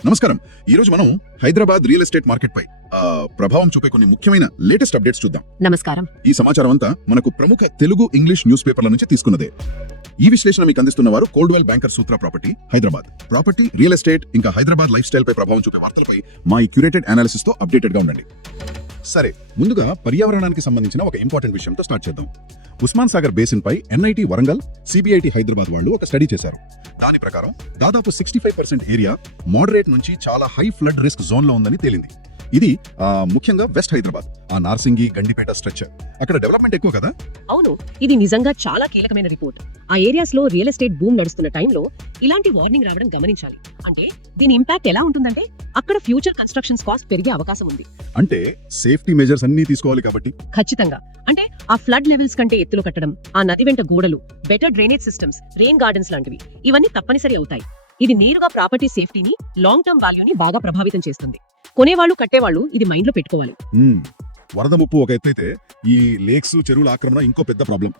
నమస్కారం. ఈ రోజు మనం హైదరాబాద్ రియల్ ఎస్టేట్ మార్కెట్ పై ప్రభావం చూపే కొన్ని ముఖ్యమైన లేటెస్ట్ అప్డేట్స్ చూద్దాం. నమస్కారం. ఈ సమాచారం అంతా మనకు ప్రముఖ తెలుగు ఇంగ్లీష్ న్యూస్ పేపర్ల నుంచి తీసుకున్నదే. ఈ విశ్లేషణ మీకు అందిస్తున్న వారు Coldwell Banker Sutra property Hyderabad. Property real estate ఇంకా హైదరాబాద్ లైఫ్ స్టైల్ పై ప్రభావం చూపే వార్తలపై మా ఈ క్యూరేటెడ్ అనాలిసిస్తో అప్డేటెడ్గా ఉండండి. సరే ముందుగా పర్యావరణానికి సంబంధించిన ఒక ఇంపార్టెంట్ విషయంతో స్టార్ట్ చేద్దాం. ఉస్మాన్ సాగర్ బేసిన్ పై ఎన్ఐటి వరంగల్ సిబిఐటి హైదరాబాద్ వాళ్ళు ఒక స్టడీ చేశారు. దాని ప్రకారం దాదాపు sixty five percent area moderate నుంచి చాలా హై ఫ్లడ్ రిస్క్ జోన్లో ఉందని తేలింది. ఇది ముఖ్యంగా వెస్ట్ హైదరాబాద్ ఆ నార్సింగి గండిపేట స్ట్రక్చర్. అక్కడ డెవలప్మెంట్ ఎక్కువ కదా? అవును ఇది నిజంగా చాలా కీలకమైన రిపోర్ట్. ఆ ఏరియాస్లో రియల్ ఎస్టేట్ బూమ్ నడుస్తున్న టైంలో ఇలాంటి వార్నింగ్ రావడం గమనించాలి. అంటే దీని ఇంపాక్ట్ ఎలా ఉంటుందంటే అక్కడ ఫ్యూచర్ కన్స్ట్రక్షన్స్ కాస్ట్ పెరిగే అవకాశం ఉంది. అంటే సేఫ్టీ మెజర్స్ అన్ని తీసుకోవాలి కాబట్టి? ఖచ్చితంగా. అంటే ఆ ఫ్లడ్ లెవెల్స్ కంటే ఎత్తులో కట్టడం ఆ నది వెంట గోడలు better drainage systems rain gardens లాంటివి ఇవన్నీ తప్పనిసరి అవుతాయి. ఇది నేరుగా ప్రాపర్టీ సేఫ్టీని లాంగ్ టర్మ్ వాల్యూని బాగా ప్రభావితం చేస్తుంది. కొనేవాళ్ళు కట్టేవాళ్ళు ఇది మైండ్లో పెట్టుకోవాలి. వరద ముప్పు ఒక ఎత్తైతే ఈ లేక్స్ చెరువుల ఆక్రమణ ఇంకో పెద్ద ప్రాబ్లం.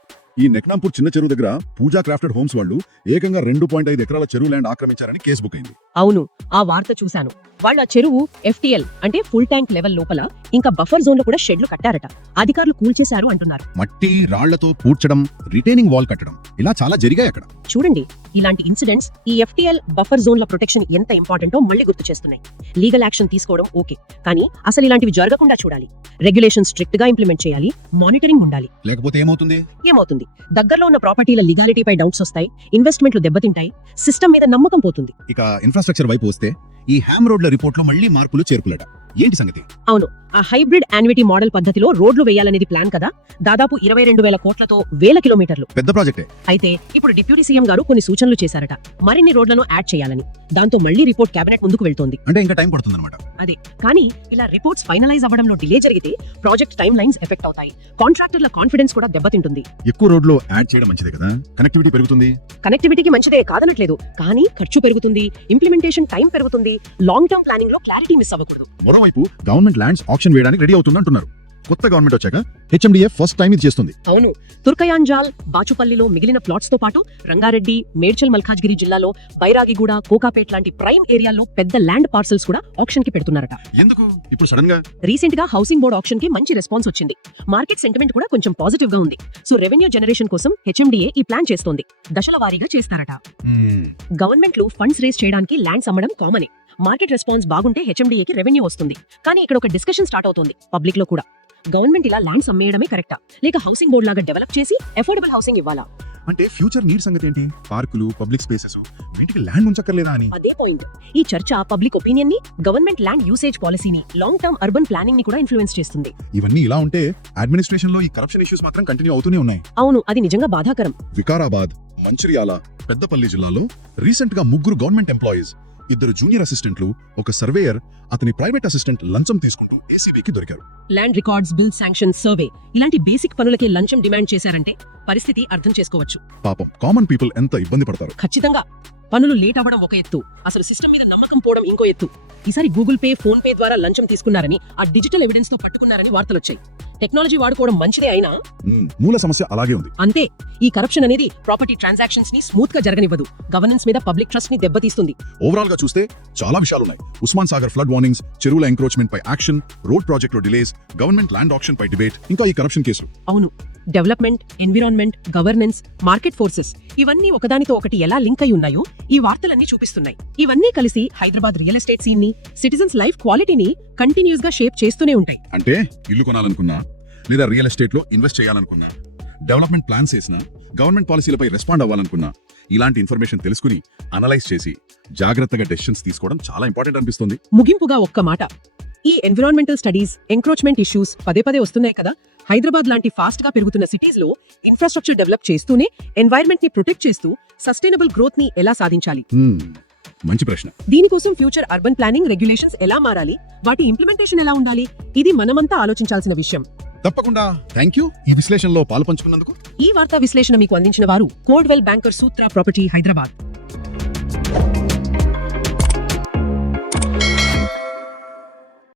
ఈ నెక్నాంపూర్ చిన్న చెరువు దగ్గర పూజా క్రాఫ్టెడ్ హోమ్స్ వాళ్ళు ఏకంగా రెండు పాయింట్ ఐదు ఎకరాల చెరువు ల్యాండ్ ఆక్రమించారని కేసు బుక్ అయింది. అవును ఆ వార్త చూశాను. వాళ్ళ చెరువు ఎఫ్టిఎల్ అంటే ఫుల్ ట్యాంక్ లెవెల్ లోపల ఇంకా బఫర్ జోన్లో కూడా షెడ్లు కట్టారట. అధికారులు కూల్చేశారు అంటున్నారు. మట్టి రాళ్ళతో పూడ్చడం రిటైనింగ్ వాల్ కట్టడం ఇలా చాలా జరిగాయి అక్కడ. చూడండి ఇలాంటి ఇన్సిడెంట్స్ ఈ ఎఫ్టిఎల్ బఫర్ జోన్లో ప్రొటెక్షన్ ఎంత ఇంపార్టెంటో మళ్ళీ గుర్తు చేస్తున్నాయి. లీగల్ యాక్షన్ తీసుకోవడం ఓకే కానీ అసలు ఇలాంటివి జరగకుండా చూడాలి. రెగ్యులేషన్ స్ట్రిక్ట్గా ఇంప్లిమెంట్ చేయాలి మానిటరింగ్ ఉండాలి. లేకపోతే ఏమవుతుంది? ఏమవుతుంది? దగ్గరలో ఉన్న ప్రాపర్టీల లీగాలిటీపై డౌట్స్ వస్తాయి ఇన్వెస్ట్మెంట్లు దెబ్బతింటాయి సిస్టమ్ మీద నమ్మకం పోతుంది. ఇక ఇన్ఫ్రాస్ట్రక్చర్ వైపు వస్తే ఈ హ్యామ్ రోడ్ల రిపోర్ట్లో మళ్ళీ మార్పులు చేర్పులట ఏంటి సంగతి? అవును ఆ హైబ్రిడ్ యాన్యుటీ మోడల్ పద్ధతిలో రోడ్లు వేయాలనేది ప్లాన్ కదా? దాదాపు ఇరవై రెండు వేల కోట్లతో వేల కిలోమీటర్లు. పెద్ద ప్రాజెక్టే. అయితే ఇప్పుడు డిప్యూటీ సీఎం గారు కొన్ని సూచనలు చేశారట. మరిన్ని రోడ్లను యాడ్ చేయాలని. దాంతో మళ్ళీ రిపోర్ట్ కేబినెట్ ముందుకు వెళ్తోంది. అంటే ఇంకా టైం పడుతుంది అనమాట అది కానీ ఇలా రిపోర్ట్స్ ఫైనలైజ్ అవ్వడంలో డిలే జరిగితే ప్రాజెక్ట్ టైం లైన్స్ ఎఫెక్ట్ అవుతాయి. కాంట్రాక్టర్ల కాన్ఫిడెన్స్ కూడా దెబ్బతింటుంది. ఎక్కువ రోడ్లు యాడ్ చేయడం మంచిదే కదా? కనెక్టివిటీ పెరుగుతుంది. కనెక్టివిటీకి మంచిదే కాదనట్లేదు కానీ ఖర్చు పెరుగుతుంది ఇంప్లిమెంటేషన్ టైం పెరుగుతుంది లాంగ్ టర్మ్ ప్లానింగ్లో క్లారిటీ మిస్ అవ్వకూడదు. మరోవైపు గవర్నమెంట్ ల్యాండ్స్ ఆప్షన్ వేయడానికి రెడీ అవుతుంది అంటున్నారు. కొత్త గవర్నమెంట్ వచ్చాక హెచ్ఎండిఎఫ్ ఫస్ట్ టైం ఇది చేస్తుంది. అవును. తుర్కయాంజాల్ బాచుపల్లిలో మిగిలిన ప్లాట్స్తో పాటు రంగారెడ్డి మేడ్చల్ మల్కాజ్గిరి జిల్లాలో బైరాగిగూడ కోకాపేట్ లాంటి ప్రైమ్ ఏరియాల్లో పెద్ద ల్యాండ్ పార్సల్స్ కూడా ఆప్షన్కి పెడుతున్నారట. ఎందుకు? ఇప్పుడు సడన్గా రీసెంట్గా హౌసింగ్ బోర్డ్ ఆప్షన్కి మంచి రెస్పాన్స్ వచ్చింది. మార్కెట్ సెంటిమెంట్ కూడా కొంచెం పాజిటివ్గా ఉంది. సో రెవెన్యూ జనరేషన్ కోసం హెచ్ఎండిఏ ఈ ప్లాన్ చేస్తోంది. దశల వారీగా చేస్తారట. గవర్నమెంట్లు ఫండ్స్ రేస్ చేయడానికి ల్యాండ్స్ అమ్మడం కామనే. మార్కెట్ రెస్పాన్స్ బాగుంటే హెచ్ఎండిఏకి రెవెన్యూ వస్తుంది. కానీ ఇక్కడ ఒక డిస్కషన్ స్టార్ట్ అవుతోంది పబ్లిక్లో కూడా. గవర్నమెంట్ ఇలా ల్యాండ్స్ అమ్మేయడమే కరెక్టా లేక హౌసింగ్ బోర్డ్ లాగా డెవలప్ చేసి అఫోర్డబుల్ హౌసింగ్ ఇవ్వాలా? అంటే ఫ్యూచర్ నీడ్ సంగతి ఏంటి? పార్కులు పబ్లిక్ స్పేసెస్ వీటికి ల్యాండ్ ఉంచక్కర్లేదా అని? అదే పాయింట్ ఈ చర్చ పబ్లిక్ ఒపీనియన్ని గవర్నమెంట్ ల్యాండ్ యూసేజ్ పాలసీని లాంగ్ టర్మ్ అర్బన్ ప్లానింగ్ని కూడా ఇన్ఫ్లుయెన్స్ చేస్తుంది. ఇవన్నీ ఇలా ఉంటే అడ్మినిస్ట్రేషన్లో ఈ కరప్షన్ ఇష్యూస్ మాత్రం కంటిన్యూ అవుతూనే ఉన్నాయి. అవును అది నిజంగా బాధాకరం. వికారాబాద్ మంచిర్యాల పెద్దపల్లి జిల్లాలో రీసెంట్గా ముగ్గురు గవర్నమెంట్ ఎంప్లాయీస్ ఇద్దరు జూనియర్ అసిస్టెంట్లు ఒక సర్వేయర్ అతని ప్రైవేట్ అసిస్టెంట్ లంచం తీసుకుంటూ ఏసీబీకి దొరికారు. Land records bill sanction survey. ఇలాంటి బేసిక్ పనులకే లంచం డిమాండ్ చేశారంటే పరిస్థితి అర్థం చేసుకోవచ్చు. పాపం కామన్ పీపుల్ ఎంత ఇబ్బంది పడతారు. ఖచ్చితంగా. పనులు లేట్ అవ్వడం ఒక ఎత్తు. అసలు సిస్టమ్ మీద నమ్మకం పోవడం ఇంకో ఎత్తు. ఈసారి గూగుల్ పే ఫోన్ పే ద్వారా లంచం తీసుకున్నారని ఆ డిజిటల్ ఎవిడెన్స్తో పట్టుకున్నారని వార్తలు వచ్చాయి టెక్నాలజీ వాడుకోవడం మంచిదే అయినా మూల సమస్య అలాగే ఉంది. అంతే ఈ కరప్షన్ అనేది ప్రాపర్టీ ట్రాన్సాక్షన్స్ని స్మూత్గా జరగనివ్వదు. గవర్నెన్స్ మీద పబ్లిక్ ట్రస్ట్ని దెబ్బతీస్తుంది. ఓవరాల్గా చూస్తే చాలా విషయాలున్నాయి. ఉస్మాన్ సాగర్ ఫ్లడ్ వార్నింగ్స్ చెరువుల ఎంక్రోచ్మెంట్ పై యాక్షన్ రోడ్ ప్రాజెక్ట్లో డిలేస్ గవర్నమెంట్ ల్యాండ్ ఆప్షన్ పై డిబేట్ ఇంకా ఈ కరప్షన్ కేసు అవును. Development environment governance market forces ఇవన్నీ ఒకదానితో ఒకటి ఎలా లింక్ అయి ఉన్నాయో ఈ వార్తలన్నీ చూపిస్తున్నాయి. ఇవన్నీ కలిసి హైదరాబాద్ రియల్ ఎస్టేట్ సీన్ని సిటిజన్స్ లైఫ్ క్వాలిటీని కంటిన్యూస్గా షేప్ చేస్తూనే ఉంటాయి. అంటే ఇల్లు కొనాలనుకున్నా లేదా రియల్ ఎస్టేట్లో ఇన్వెస్ట్ చేయాలనుకున్నా డెవలప్మెంట్ ప్లాన్స్ చేసినా గవర్నమెంట్ పాలసీలపై రెస్పాండ్ అవ్వాలనుకున్నా ఇలాంటి ఇన్ఫర్మేషన్ తెలుసుకుని అనలైజ్ చేసి జాగ్రత్తగా డెసిషన్స్ తీసుకోవడం చాలా ఇంపార్టెంట్ అనిపిస్తుంది. ముగింపుగా ఒక్క మాట. ఈ ఎన్విరాన్మెంటల్ స్టడీస్ ఎంక్రోచ్మెంట్ ఇష్యూస్ పదే పదే వస్తున్నాయి కదా హైదరాబాద్ లాంటి ఫాస్ట్గా పెరుగుతున్న సిటీస్లో ఇన్ఫ్రాస్ట్రక్చర్ డెవలప్ చేస్తూనే ఎన్వైరన్మెంట్ని ప్రొటెక్ట్ చేస్తూ సస్టైనబుల్ గ్రోత్ని ఎలా సాధించాలి? మంచి ప్రశ్న. దీనికోసం ఫ్యూచర్ అర్బన్ ప్లానింగ్ రెగ్యులేషన్స్ ఎలా మారాలి? వాటి ఇంప్లిమెంటేషన్ ఎలా ఉండాలి? ఇది మనమంతా ఆలోచించాల్సిన విషయం. తప్పకుండా. థ్యాంక్ యూ ఈ విశ్లేషణలో పాలు పంచుకున్నందుకు. ఈ వార్తా విశ్లేషణ మీకు అందించిన వారు Coldwell Banker Sutra property Hyderabad.